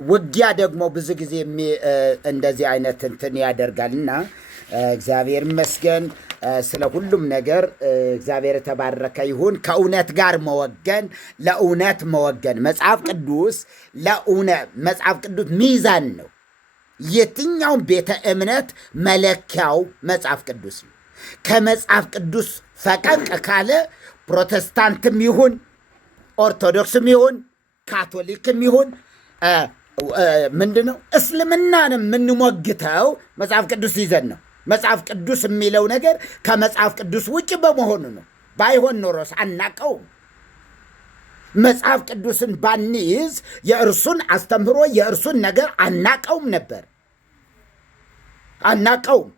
ውጊያ ደግሞ ብዙ ጊዜ እንደዚህ አይነት እንትን ያደርጋልና እግዚአብሔር ይመስገን ስለ ሁሉም ነገር እግዚአብሔር የተባረከ ይሁን። ከእውነት ጋር መወገን፣ ለእውነት መወገን። መጽሐፍ ቅዱስ ሚዛን ነው። የትኛውም ቤተ እምነት መለኪያው መጽሐፍ ቅዱስ ነው። ከመጽሐፍ ቅዱስ ፈቀቅ ካለ ፕሮቴስታንትም ይሁን ኦርቶዶክስም ይሁን ካቶሊክም ይሁን ምንድነው እስልምናን የምንሞግተው መጽሐፍ ቅዱስ ይዘን ነው። መጽሐፍ ቅዱስ የሚለው ነገር ከመጽሐፍ ቅዱስ ውጭ በመሆኑ ነው። ባይሆን ኖሮስ አናቀውም። መጽሐፍ ቅዱስን ባንይዝ የእርሱን አስተምህሮ የእርሱን ነገር አናቀውም ነበር። አናቀውም።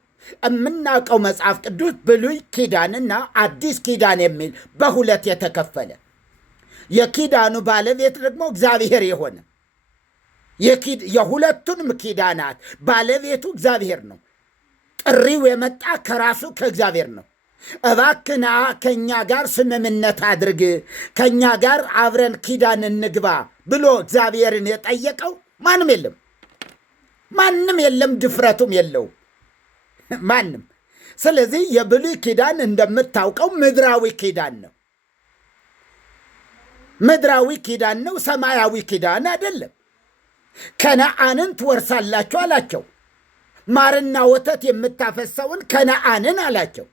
የምናውቀው መጽሐፍ ቅዱስ ብሉይ ኪዳንና አዲስ ኪዳን የሚል በሁለት የተከፈለ፣ የኪዳኑ ባለቤት ደግሞ እግዚአብሔር የሆነ የሁለቱንም ኪዳናት ባለቤቱ እግዚአብሔር ነው። ጥሪው የመጣ ከራሱ ከእግዚአብሔር ነው። እባክና ከእኛ ጋር ስምምነት አድርግ፣ ከእኛ ጋር አብረን ኪዳን እንግባ ብሎ እግዚአብሔርን የጠየቀው ማንም የለም። ድፍረቱም የለው ማንም። ስለዚህ የብሉይ ኪዳን እንደምታውቀው ምድራዊ ኪዳን ነው። ምድራዊ ኪዳን ነው፣ ሰማያዊ ኪዳን አይደለም። ከነአንን ትወርሳላችሁ አላቸው። ማርና ወተት የምታፈሰውን ከነአንን አላቸው።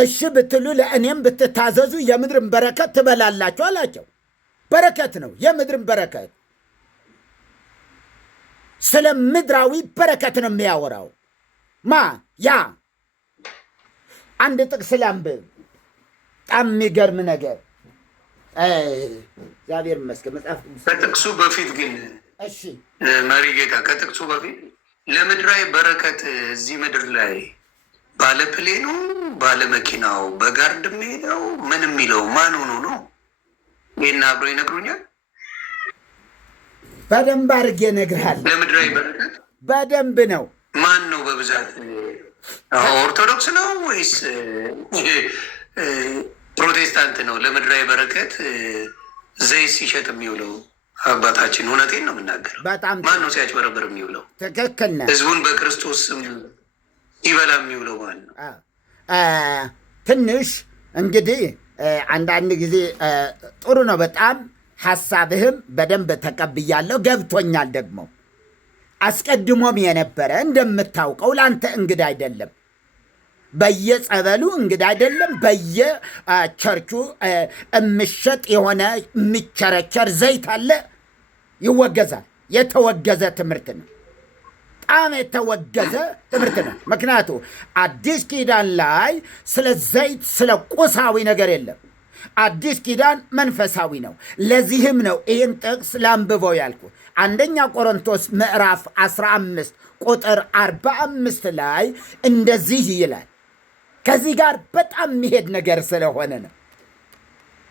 እሺ ብትሉ ለእኔም ብትታዘዙ የምድርን በረከት ትበላላችሁ አላቸው። በረከት ነው፣ የምድርን በረከት። ስለ ምድራዊ በረከት ነው የሚያወራው። ያ አንድ ጥቅስ ላንብብ። በጣም የሚገርም ነገር እግዚአብሔር ይመስገን። መጽሐፍ ከጥቅሱ በፊት ግን መሪ ጌታ ከጥቅሱ በፊት ለምድራዊ በረከት እዚህ ምድር ላይ ባለ ፕሌኑ ባለ መኪናው በጋርድ የሚሄደው ምን የሚለው ማን ሆኖ ነው? ይህን አብሮ ይነግሩኛል። በደንብ አድርጌ እነግርሃለሁ። ለምድራዊ በረከት በደንብ ነው። ማን ነው በብዛት? ኦርቶዶክስ ነው ወይስ ፕሮቴስታንት ነው? ለምድራዊ በረከት ዘይት ሲሸጥ የሚውለው አባታችን፣ እውነቴን ነው የምናገር። ማን ነው ሲያጭበረበር የሚውለው? ትክክል ነህ። ህዝቡን በክርስቶስ ስም ሲበላ የሚውለው ማን ነው? ትንሽ እንግዲህ አንዳንድ ጊዜ ጥሩ ነው በጣም ሐሳብህም በደንብ ተቀብያለሁ፣ ገብቶኛል። ደግሞ አስቀድሞም የነበረ እንደምታውቀው ለአንተ እንግዳ አይደለም። በየጸበሉ እንግዳ አይደለም። በየቸርቹ የሚሸጥ የሆነ የሚቸረቸር ዘይት አለ፣ ይወገዛል። የተወገዘ ትምህርት ነው። በጣም የተወገዘ ትምህርት ነው። ምክንያቱ አዲስ ኪዳን ላይ ስለ ዘይት ስለ ቁሳዊ ነገር የለም። አዲስ ኪዳን መንፈሳዊ ነው። ለዚህም ነው ይህን ጥቅስ ላንብበው ያልኩ። አንደኛ ቆሮንቶስ ምዕራፍ 15 ቁጥር 45 ላይ እንደዚህ ይላል። ከዚህ ጋር በጣም የሚሄድ ነገር ስለሆነ ነው።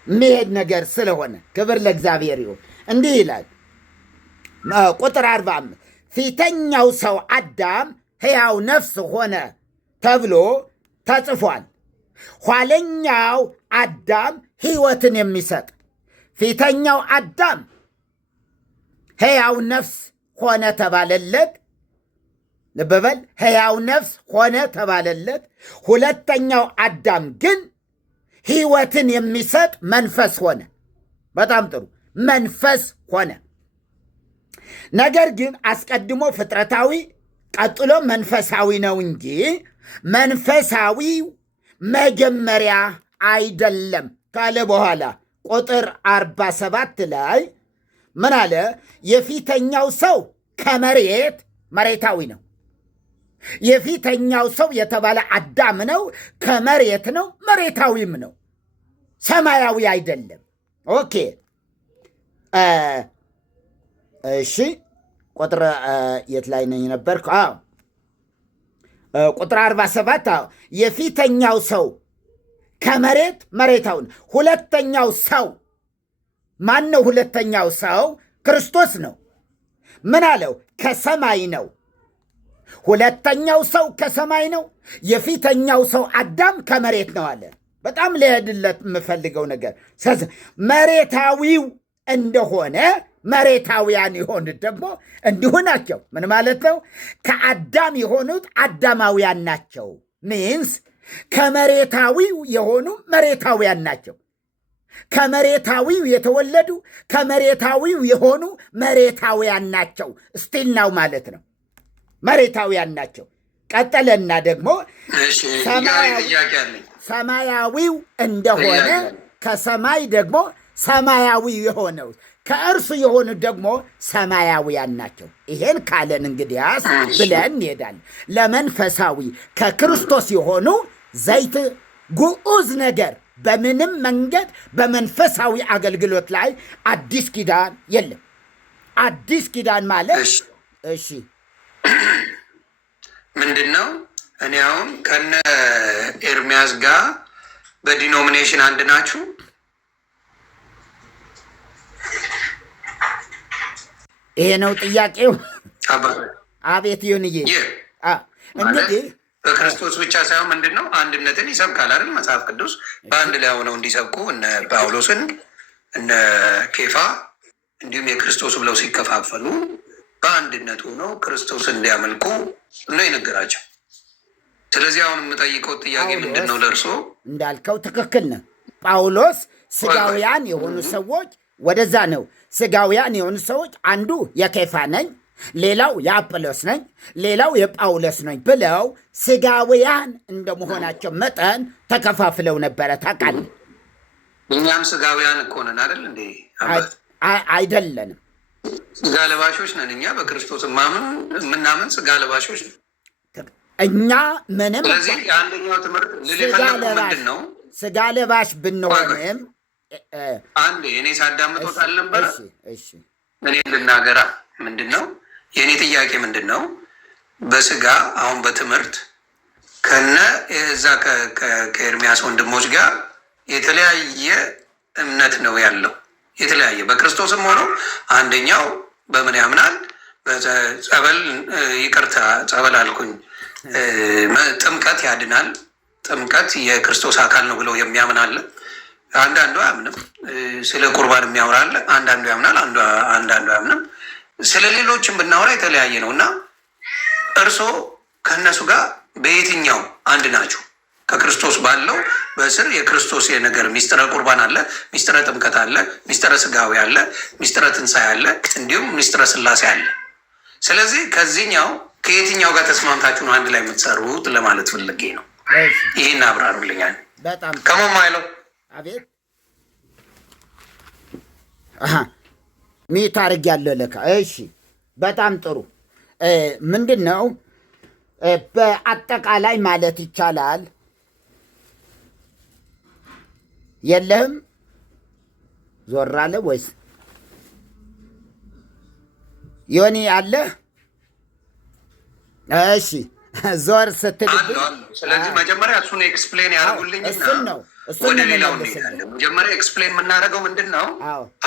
የሚሄድ ነገር ስለሆነ ክብር ለእግዚአብሔር ይሁን። እንዲህ ይላል ቁጥር 45 ፊተኛው ሰው አዳም ሕያው ነፍስ ሆነ ተብሎ ተጽፏል። ኋለኛው አዳም ሕይወትን የሚሰጥ። ፊተኛው አዳም ሕያው ነፍስ ሆነ ተባለለት። ልብ በል፣ ሕያው ነፍስ ሆነ ተባለለት። ሁለተኛው አዳም ግን ሕይወትን የሚሰጥ መንፈስ ሆነ። በጣም ጥሩ፣ መንፈስ ሆነ። ነገር ግን አስቀድሞ ፍጥረታዊ ቀጥሎ መንፈሳዊ ነው እንጂ መንፈሳዊው መጀመሪያ አይደለም ካለ በኋላ ቁጥር 47 ላይ ምን አለ? የፊተኛው ሰው ከመሬት መሬታዊ ነው። የፊተኛው ሰው የተባለ አዳም ነው፣ ከመሬት ነው፣ መሬታዊም ነው፣ ሰማያዊ አይደለም። ኦኬ እሺ፣ ቁጥር የት ላይ ነኝ ነበርኩ? ቁጥር 47 የፊተኛው ሰው ከመሬት መሬታውን። ሁለተኛው ሰው ማን ነው? ሁለተኛው ሰው ክርስቶስ ነው። ምን አለው? ከሰማይ ነው። ሁለተኛው ሰው ከሰማይ ነው። የፊተኛው ሰው አዳም ከመሬት ነው አለ። በጣም ልሄድለት የምፈልገው ነገር መሬታዊው እንደሆነ መሬታውያን የሆኑት ደግሞ እንዲሁ ናቸው። ምን ማለት ነው? ከአዳም የሆኑት አዳማውያን ናቸው። ሚንስ ከመሬታዊው የሆኑ መሬታውያን ናቸው። ከመሬታዊው የተወለዱ ከመሬታዊው የሆኑ መሬታውያን ናቸው። ስቲል ናው ማለት ነው። መሬታውያን ናቸው። ቀጠለና ደግሞ ሰማያዊው እንደሆነ ከሰማይ ደግሞ ሰማያዊ የሆነው ከእርሱ የሆኑ ደግሞ ሰማያዊያን ናቸው። ይሄን ካለን እንግዲያስ ብለን እንሄዳለን። ለመንፈሳዊ ከክርስቶስ የሆኑ ዘይት ግዑዝ ነገር በምንም መንገድ በመንፈሳዊ አገልግሎት ላይ አዲስ ኪዳን የለም። አዲስ ኪዳን ማለት እሺ ምንድን ነው? እኔ አሁን ከነ ኤርሚያስ ጋር በዲኖሚኔሽን አንድ ናችሁ? ይሄ ነው ጥያቄው። አቤት ይሁንዬ። እንግዲህ በክርስቶስ ብቻ ሳይሆን ምንድን ነው አንድነትን ይሰብካል አይደል? መጽሐፍ ቅዱስ በአንድ ላይ ሆነው እንዲሰብኩ እነ ጳውሎስን እነ ኬፋ እንዲሁም የክርስቶስ ብለው ሲከፋፈሉ በአንድነት ሆነው ክርስቶስ እንዲያመልኩ ነው የነገራቸው። ስለዚህ አሁን የምጠይቀው ጥያቄ ምንድን ነው ለእርሶ? እንዳልከው ትክክል ነው። ጳውሎስ ስጋውያን የሆኑ ሰዎች ወደዛ ነው። ስጋውያን የሆኑ ሰዎች አንዱ የኬፋ ነኝ፣ ሌላው የአጵሎስ ነኝ፣ ሌላው የጳውሎስ ነኝ ብለው ስጋውያን እንደመሆናቸው መጠን ተከፋፍለው ነበረ። ታውቃለህ? እኛም ስጋውያን እኮ ነን አይደል እንዴ? አይደለንም። ስጋ ለባሾች ነን እኛ። በክርስቶስ የምናምን ስጋ ለባሾች ነን እኛ። ምንም ስለዚህ የአንደኛው ትምህርት ልልፈለጉ ምንድን ነው? ስጋ ለባሽ ብንሆንም አንድ እኔ ሳዳምጦት አልነበረ? እኔ ልናገራ ምንድን ነው የእኔ ጥያቄ ምንድን ነው? በስጋ አሁን በትምህርት ከነ እዛ ከኤርሚያስ ወንድሞች ጋር የተለያየ እምነት ነው ያለው። የተለያየ በክርስቶስም ሆኖ አንደኛው በምን ያምናል? ጸበል፣ ይቅርታ ጸበል አልኩኝ፣ ጥምቀት ያድናል፣ ጥምቀት የክርስቶስ አካል ነው ብለው የሚያምን አለ። አንዳንዱ አያምንም። ስለ ቁርባን የሚያወራል፣ አንዳንዱ ያምናል፣ አንዳንዱ አያምንም። ስለ ሌሎችም ብናወራ የተለያየ ነው እና እርስዎ ከእነሱ ጋር በየትኛው አንድ ናችሁ? ከክርስቶስ ባለው በስር የክርስቶስ የነገር ሚስጥረ ቁርባን አለ፣ ሚስጥረ ጥምቀት አለ፣ ሚስጥረ ስጋዊ አለ፣ ሚስጥረ ትንሣኤ አለ፣ እንዲሁም ሚስጥረ ስላሴ አለ። ስለዚህ ከዚህኛው ከየትኛው ጋር ተስማምታችሁ ነው አንድ ላይ የምትሰሩት ለማለት ፈልጌ ነው። ይህን አብራሩልኛል። በጣም ከሞማ አይለው አቤት ሚት አርግ ያለ ለካ። እሺ በጣም ጥሩ። ምንድን ነው በአጠቃላይ ማለት ይቻላል የለህም? ዞር አለ ወይስ ዮኒ አለ? እሺ ዞር ስትል ስለዚህ መጀመሪያ እሱን ኤክስፕሌን ያደርጉልኝና ወደ ሌላው እንሄዳለን። መጀመሪያ ኤክስፕሌን የምናደርገው ምንድን ነው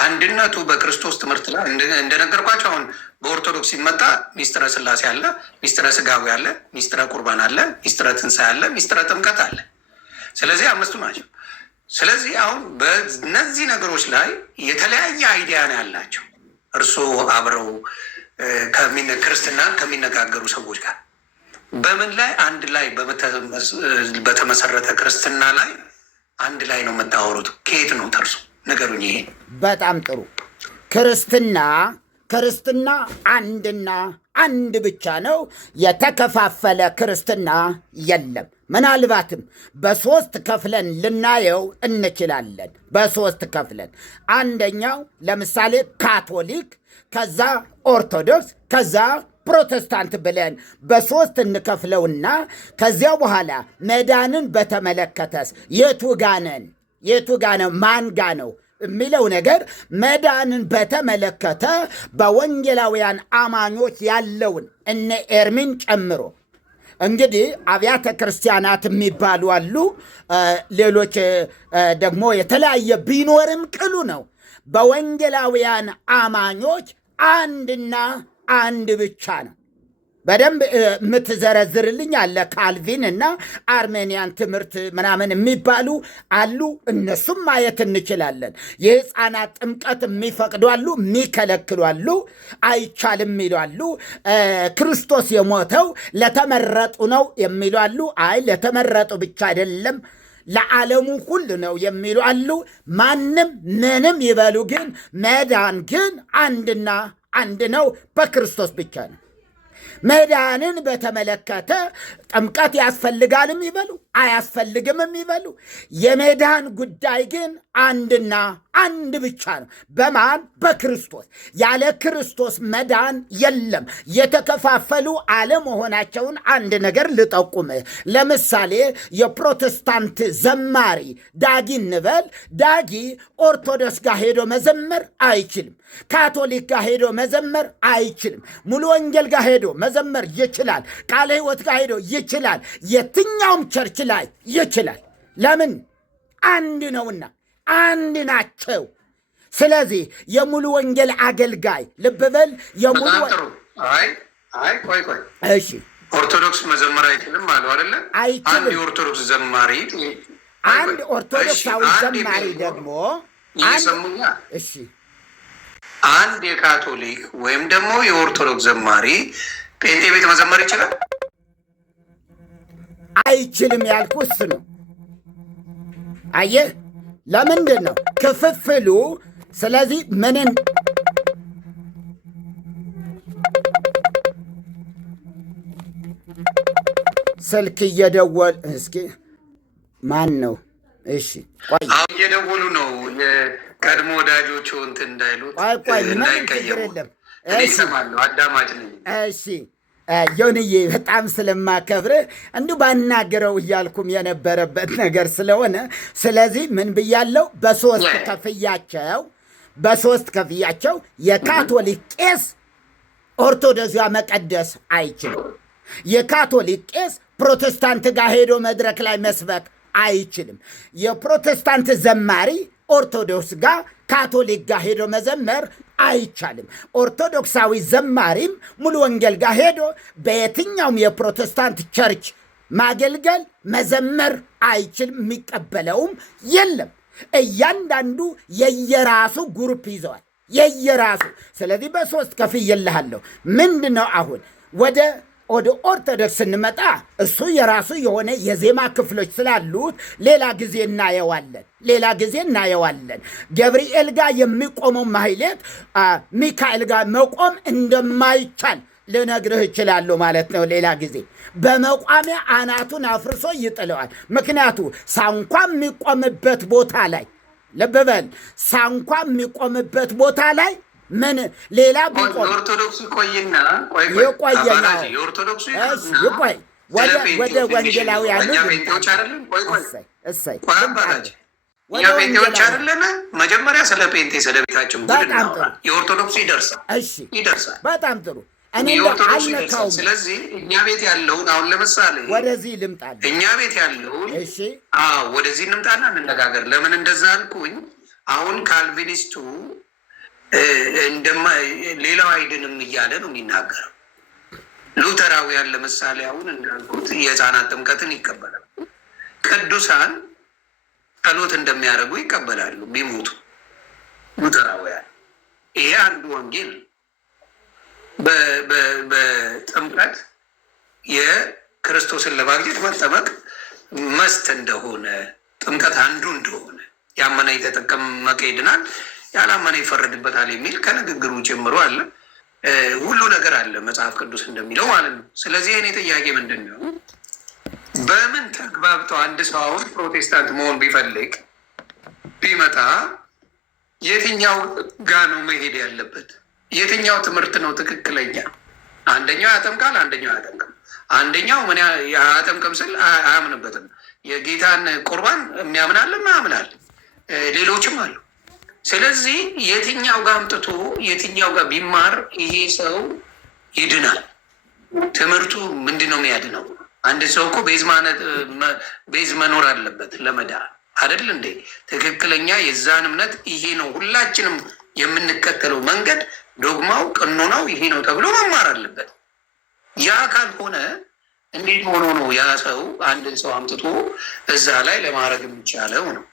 አንድነቱ በክርስቶስ ትምህርት ላይ እንደነገርኳቸው። አሁን በኦርቶዶክስ ሲመጣ ሚስጥረ ስላሴ አለ፣ ሚስጥረ ስጋዊ አለ፣ ሚስጥረ ቁርባን አለ፣ ሚስጥረ ትንሣኤ አለ፣ ሚስጥረ ጥምቀት አለ። ስለዚህ አምስቱ ናቸው። ስለዚህ አሁን በእነዚህ ነገሮች ላይ የተለያየ አይዲያ ነው ያላቸው። እርስዎ አብረው ክርስትናን ከሚነጋገሩ ሰዎች ጋር በምን ላይ አንድ ላይ በተመሰረተ ክርስትና ላይ አንድ ላይ ነው የምታወሩት? ከየት ነው ተርሶ ነገሩኝ። ይሄ በጣም ጥሩ። ክርስትና አንድና አንድ ብቻ ነው። የተከፋፈለ ክርስትና የለም። ምናልባትም በሶስት ከፍለን ልናየው እንችላለን። በሶስት ከፍለን አንደኛው ለምሳሌ ካቶሊክ፣ ከዛ ኦርቶዶክስ፣ ከዛ ፕሮቴስታንት ብለን በሶስት እንከፍለውና ከዚያ በኋላ መዳንን በተመለከተስ የቱ ጋ ነው ማን ጋ ነው የሚለው ነገር መዳንን በተመለከተ በወንጌላውያን አማኞች ያለውን እነ ኤርሚን ጨምሮ እንግዲህ አብያተ ክርስቲያናት የሚባሉ አሉ። ሌሎች ደግሞ የተለያየ ቢኖርም ቅሉ ነው። በወንጌላውያን አማኞች አንድና አንድ ብቻ ነው። በደንብ የምትዘረዝርልኝ አለ። ካልቪን እና አርሜኒያን ትምህርት ምናምን የሚባሉ አሉ። እነሱም ማየት እንችላለን። የሕፃናት ጥምቀት የሚፈቅዱ አሉ፣ የሚከለክሉ አሉ፣ አይቻልም የሚሉ አሉ። ክርስቶስ የሞተው ለተመረጡ ነው የሚሉ አሉ። አይ ለተመረጡ ብቻ አይደለም ለዓለሙ ሁሉ ነው የሚሉ አሉ። ማንም ምንም ይበሉ፣ ግን መዳን ግን አንድና አንድ ነው፣ በክርስቶስ ብቻ ነው። መዳንን በተመለከተ ጥምቀት ያስፈልጋልም ይበሉ አያስፈልግም ይበሉ፣ የመዳን ጉዳይ ግን አንድና አንድ ብቻ ነው። በማን? በክርስቶስ። ያለ ክርስቶስ መዳን የለም። የተከፋፈሉ አለመሆናቸውን አንድ ነገር ልጠቁምህ። ለምሳሌ የፕሮቴስታንት ዘማሪ ዳጊ እንበል። ዳጊ ኦርቶዶክስ ጋር ሄዶ መዘመር አይችልም። ካቶሊክ ጋር ሄዶ መዘመር አይችልም። ሙሉ ወንጌል ጋር ሄዶ መዘመር ይችላል። ቃለ ሕይወት ጋር ሄዶ ይችላል። የትኛውም ቸርች ላይ ይችላል። ለምን? አንድ ነውና፣ አንድ ናቸው። ስለዚህ የሙሉ ወንጌል አገልጋይ ልብ በል። የሙሉ ቆይ እሺ፣ ኦርቶዶክስ መዘመር አይችልም አሉ አይደለ? አይችልም። አንድ የኦርቶዶክስ ዘማሪ አንድ ኦርቶዶክሳዊ ዘማሪ ደግሞ እየሰሙኛ። እሺ፣ አንድ የካቶሊክ ወይም ደግሞ የኦርቶዶክስ ዘማሪ ጴንጤ ቤት መዘመር ይችላል? አይችልም ያልኩ እሱ ነው። አየህ፣ ለምንድን ነው ክፍፍሉ? ስለዚህ ምንን ስልክ እየደወል እስኪ ማን ነው? እሺ ቆይ፣ አሁን እየደወሉ ነው። የቀድሞ ወዳጆቹ እንትን እንዳይሉት እንዳይቀየሙ ይሰማሉ። አዳማጭ ነኝ። እሺ ዮንዬ በጣም ስለማከብርህ እንዲሁ ባናገረው እያልኩም የነበረበት ነገር ስለሆነ ስለዚህ ምን ብያለው? በሶስት ከፍያቸው የካቶሊክ ቄስ ኦርቶዶክስ መቀደስ አይችልም። የካቶሊክ ቄስ ፕሮቴስታንት ጋር ሄዶ መድረክ ላይ መስበክ አይችልም። የፕሮቴስታንት ዘማሪ ኦርቶዶክስ ጋር ካቶሊክ ጋር ሄዶ መዘመር አይቻልም። ኦርቶዶክሳዊ ዘማሪም ሙሉ ወንጌል ጋር ሄዶ በየትኛውም የፕሮቴስታንት ቸርች ማገልገል መዘመር አይችልም። የሚቀበለውም የለም። እያንዳንዱ የየራሱ ግሩፕ ይዘዋል፣ የየራሱ። ስለዚህ በሶስት ከፍዬልሃለሁ። ምንድን ነው አሁን ወደ ኦርቶዶክስ ስንመጣ እሱ የራሱ የሆነ የዜማ ክፍሎች ስላሉት ሌላ ጊዜ እናየዋለን። ገብርኤል ጋር የሚቆመው ማህሌት ሚካኤል ጋር መቆም እንደማይቻል ልነግርህ እችላለሁ ማለት ነው። ሌላ ጊዜ በመቋሚያ አናቱን አፍርሶ ይጥለዋል። ምክንያቱ ሳንኳ የሚቆምበት ቦታ ላይ ልብ በል፣ ሳንኳ የሚቆምበት ቦታ ላይ ምን ሌላ ቢቆም ኦርቶዶክስ ቆይና ወደ ወንጌላውያኑ ጴንጤዎች አይደለን። መጀመሪያ ስለ ጴንጤ ስለ ቤታችን የኦርቶዶክሱ ይደርሳል። በጣም ጥሩ። አልነካውም። ስለዚህ እኛ ቤት ያለውን አሁን ለምሳሌ ወደዚህ ልምጣል። እኛ ቤት ያለውን ወደዚህ እንምጣና እንነጋገር። ለምን እንደዛ አልኩኝ? አሁን ካልቪኒስቱ ሌላው አይድንም እያለ ነው የሚናገረው። ሉተራውያን ለምሳሌ አሁን እንዳልኩት የሕፃናት ጥምቀትን ይቀበላሉ። ቅዱሳን ጸሎት እንደሚያደርጉ ይቀበላሉ ቢሞቱ ሉተራውያን። ይሄ አንዱ ወንጌል። በጥምቀት የክርስቶስን ለማግኘት መጠመቅ መስት እንደሆነ፣ ጥምቀት አንዱ እንደሆነ፣ ያመነ የተጠመቀ ይድናል፣ ያላመነ ይፈረድበታል የሚል ከንግግሩ ጀምሮ አለ። ሁሉ ነገር አለ መጽሐፍ ቅዱስ እንደሚለው ማለት ነው። ስለዚህ እኔ ጥያቄ ምንድን ነው፣ በምን ተግባብተው አንድ ሰው አሁን ፕሮቴስታንት መሆን ቢፈልግ ቢመጣ የትኛው ጋ ነው መሄድ ያለበት? የትኛው ትምህርት ነው ትክክለኛ? አንደኛው ያጠምቃል፣ አንደኛው አያጠምቅም። አንደኛው ምን ያጠምቅም ስል አያምንበትም። የጌታን ቁርባን የሚያምናል ማያምናል፣ ሌሎችም አሉ። ስለዚህ የትኛው ጋር አምጥቶ የትኛው ጋር ቢማር ይሄ ሰው ይድናል? ትምህርቱ ምንድን ነው የሚያድነው? አንድ ሰው እኮ ቤዝ መኖር አለበት ለመዳን አይደል እንዴ? ትክክለኛ የዛን እምነት ይሄ ነው ሁላችንም የምንከተለው መንገድ፣ ዶግማው፣ ቀኖናው ይሄ ነው ተብሎ መማር አለበት። ያ ካልሆነ እንዴት ሆኖ ነው ያ ሰው አንድን ሰው አምጥቶ እዛ ላይ ለማድረግ የሚቻለው ነው?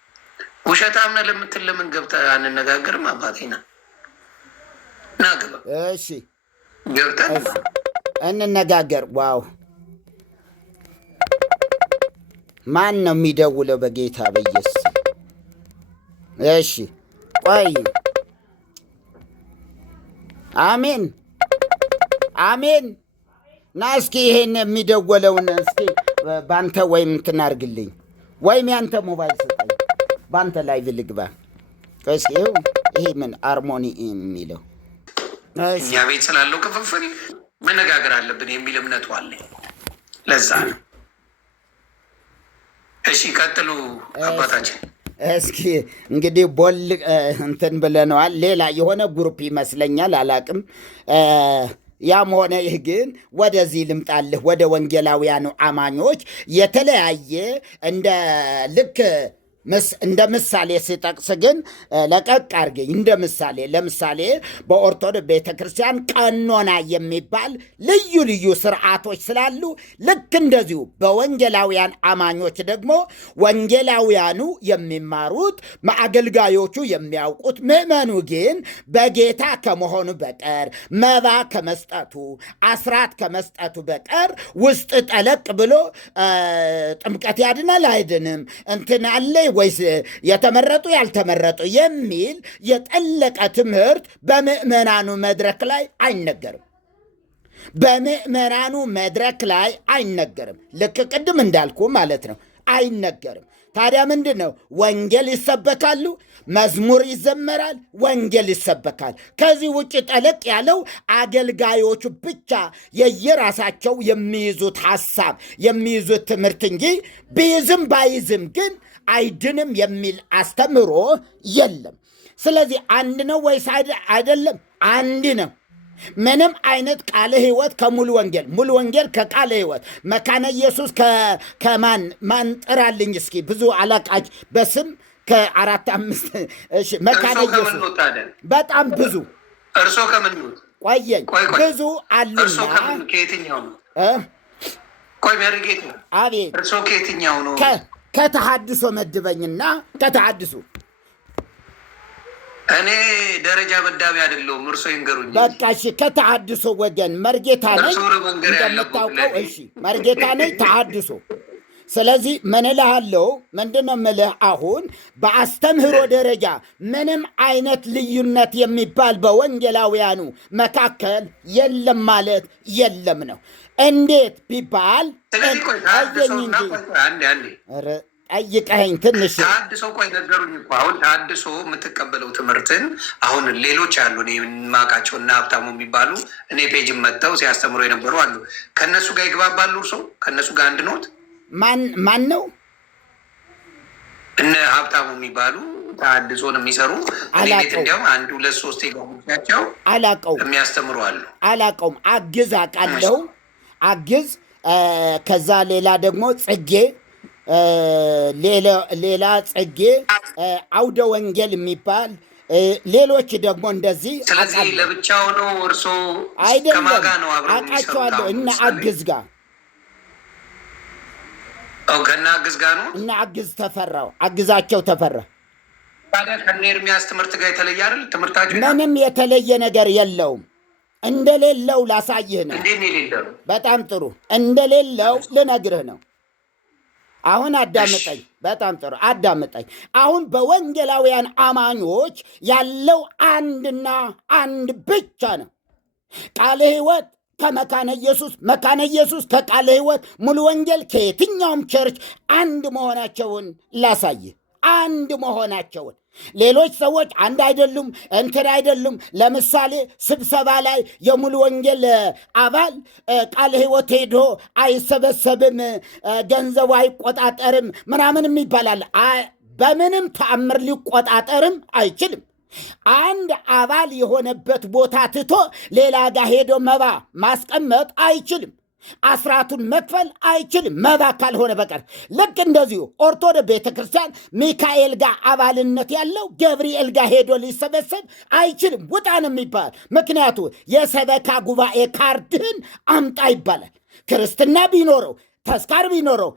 ውሸታም ነህ ለምትል ለምን ገብተህ አንነጋገርም? አባቴና ና ግባ። እሺ ገብተህ እንነጋገር። ዋው ማን ነው የሚደውለው? በጌታ በኢየሱስ። እሺ ቆይ። አሜን አሜን። ና እስኪ ይሄን የሚደወለውን እስኪ ባንተ ወይም እንትን አድርግልኝ፣ ወይም ያንተ ሞባይል ስጠኝ፣ ባንተ ላይ ልግባ። እስኪ ይሄ ምን አርሞኒ የሚለው እኛ ቤት ስላለው ክፍፍል መነጋገር አለብን የሚል እምነቱ አለኝ። ለዛ ነው። እሺ ቀጥሉ አባታችን። እስኪ እንግዲህ ቦል እንትን ብለነዋል። ሌላ የሆነ ግሩፕ ይመስለኛል፣ አላቅም። ያም ሆነ ይህ ግን ወደዚህ ልምጣልህ፣ ወደ ወንጌላውያኑ አማኞች የተለያየ እንደ ልክ እንደ ምሳሌ ስጠቅስ ግን ለቀቅ አድርገኝ። እንደ ምሳሌ ለምሳሌ በኦርቶዶክስ ቤተ ክርስቲያን ቀኖና የሚባል ልዩ ልዩ ስርዓቶች ስላሉ ልክ እንደዚሁ በወንጌላውያን አማኞች ደግሞ ወንጌላውያኑ የሚማሩት አገልጋዮቹ የሚያውቁት፣ ምዕመኑ ግን በጌታ ከመሆኑ በቀር መባ ከመስጠቱ አስራት ከመስጠቱ በቀር ውስጥ ጠለቅ ብሎ ጥምቀት ያድናል አይድንም እንትን አለ ወይስ የተመረጡ ያልተመረጡ የሚል የጠለቀ ትምህርት በምዕመናኑ መድረክ ላይ አይነገርም። በምዕመናኑ መድረክ ላይ አይነገርም። ልክ ቅድም እንዳልኩ ማለት ነው፣ አይነገርም። ታዲያ ምንድን ነው? ወንጌል ይሰበካሉ፣ መዝሙር ይዘመራል፣ ወንጌል ይሰበካል። ከዚህ ውጭ ጠለቅ ያለው አገልጋዮቹ ብቻ የየራሳቸው የሚይዙት ሐሳብ የሚይዙት ትምህርት እንጂ ቢይዝም ባይዝም ግን አይድንም የሚል አስተምሮ የለም። ስለዚህ አንድ ነው ወይስ አይደለም? አንድ ነው። ምንም አይነት ቃለ ሕይወት ከሙሉ ወንጌል፣ ሙሉ ወንጌል ከቃለ ሕይወት፣ መካነ ኢየሱስ ማን ጥራልኝ እስኪ፣ ብዙ አለቃች በስም ከ4 5 መካነ ኢየሱስ በጣም ብዙ። እርሶ ከምን ቆየኝ ብዙ አሉና እርሶ ከምን ከየትኛው ነው? ቆይ መርጌታ አቤት። እርሶ ከየትኛው ነው? ከተሐድሶ መድበኝና ከተሐድሶ እኔ ደረጃ መዳቢ አይደለሁም። እርሶ ይንገሩኝ። በቃ እሺ፣ ከተሐድሶ ወገን መርጌታ ነኝ እንደምታውቀው። እሺ መርጌታ ነኝ ተሐድሶ። ስለዚህ ምን እልሃለሁ? ምንድን ነው የምልህ? አሁን በአስተምህሮ ደረጃ ምንም አይነት ልዩነት የሚባል በወንጌላውያኑ መካከል የለም ማለት የለም ነው። እንዴት ቢባል ጠይቀኸኝ ትንሽ ተሐድሶ ቆይ ነገሩኝ እኮ አሁን ተሐድሶ የምትቀበለው ትምህርትን አሁን ሌሎች አሉ እኔ የማውቃቸው እና ሀብታሙ የሚባሉ እኔ ፔጅም መጥተው ሲያስተምሩ የነበሩ አሉ። ከእነሱ ጋር ይግባባሉ? እርሶ ከእነሱ ጋር አንድ ኖት? ማን ነው? እነ ሀብታሙ የሚባሉ ተሐድሶን የሚሰሩ እኔ ቤት እንዲያውም 1 2 3 ጋቻቸው አላቀውም የሚያስተምሩ አሉ። አላቀውም። አግዝ አውቃለሁ፣ አግዝ። ከዛ ሌላ ደግሞ ጽጌ፣ ሌላ ጽጌ አውደ ወንጌል የሚባል ሌሎች ደግሞ እንደዚህ። ስለዚህ ለብቻው ነው እርሶ? አይደለም፣ ከማጋ ነው አብረው አውቃቸዋለሁ። እና አግዝ ጋር ከና አግዝ ጋር ነው እና አግዝ ተፈራው፣ አግዛቸው ተፈራ። ታዲያ ከነ ኤርሚያስ ትምህርት ጋር የተለየ አይደል ትምህርታችሁ? ምንም የተለየ ነገር የለውም። እንደሌለው ላሳይህ ነው። እንዴት ነው የሌለው? በጣም ጥሩ፣ እንደሌለው ልነግርህ ነው። አሁን አዳምጠኝ። በጣም ጥሩ አዳምጠኝ። አሁን በወንጌላውያን አማኞች ያለው አንድና አንድ ብቻ ነው፣ ቃለ ሕይወት ከመካነ ኢየሱስ፣ መካነ ኢየሱስ ከቃለ ሕይወት፣ ሙሉ ወንጌል ከየትኛውም ቸርች አንድ መሆናቸውን ላሳይህ። አንድ መሆናቸውን። ሌሎች ሰዎች አንድ አይደሉም፣ እንትን አይደሉም። ለምሳሌ ስብሰባ ላይ የሙሉ ወንጌል አባል ቃለ ሕይወት ሄዶ አይሰበሰብም፣ ገንዘቡ አይቆጣጠርም ምናምንም ይባላል። በምንም ተአምር ሊቆጣጠርም አይችልም። አንድ አባል የሆነበት ቦታ ትቶ ሌላ ጋር ሄዶ መባ ማስቀመጥ አይችልም። አስራቱን መክፈል አይችልም መባ ካልሆነ በቀር። ልክ እንደዚሁ ኦርቶዶክስ ቤተ ክርስቲያን ሚካኤል ጋር አባልነት ያለው ገብርኤል ጋር ሄዶ ሊሰበሰብ አይችልም። ውጣ ነው የሚባል። ምክንያቱ የሰበካ ጉባኤ ካርድህን አምጣ ይባላል። ክርስትና ቢኖረው ተስካር ቢኖረው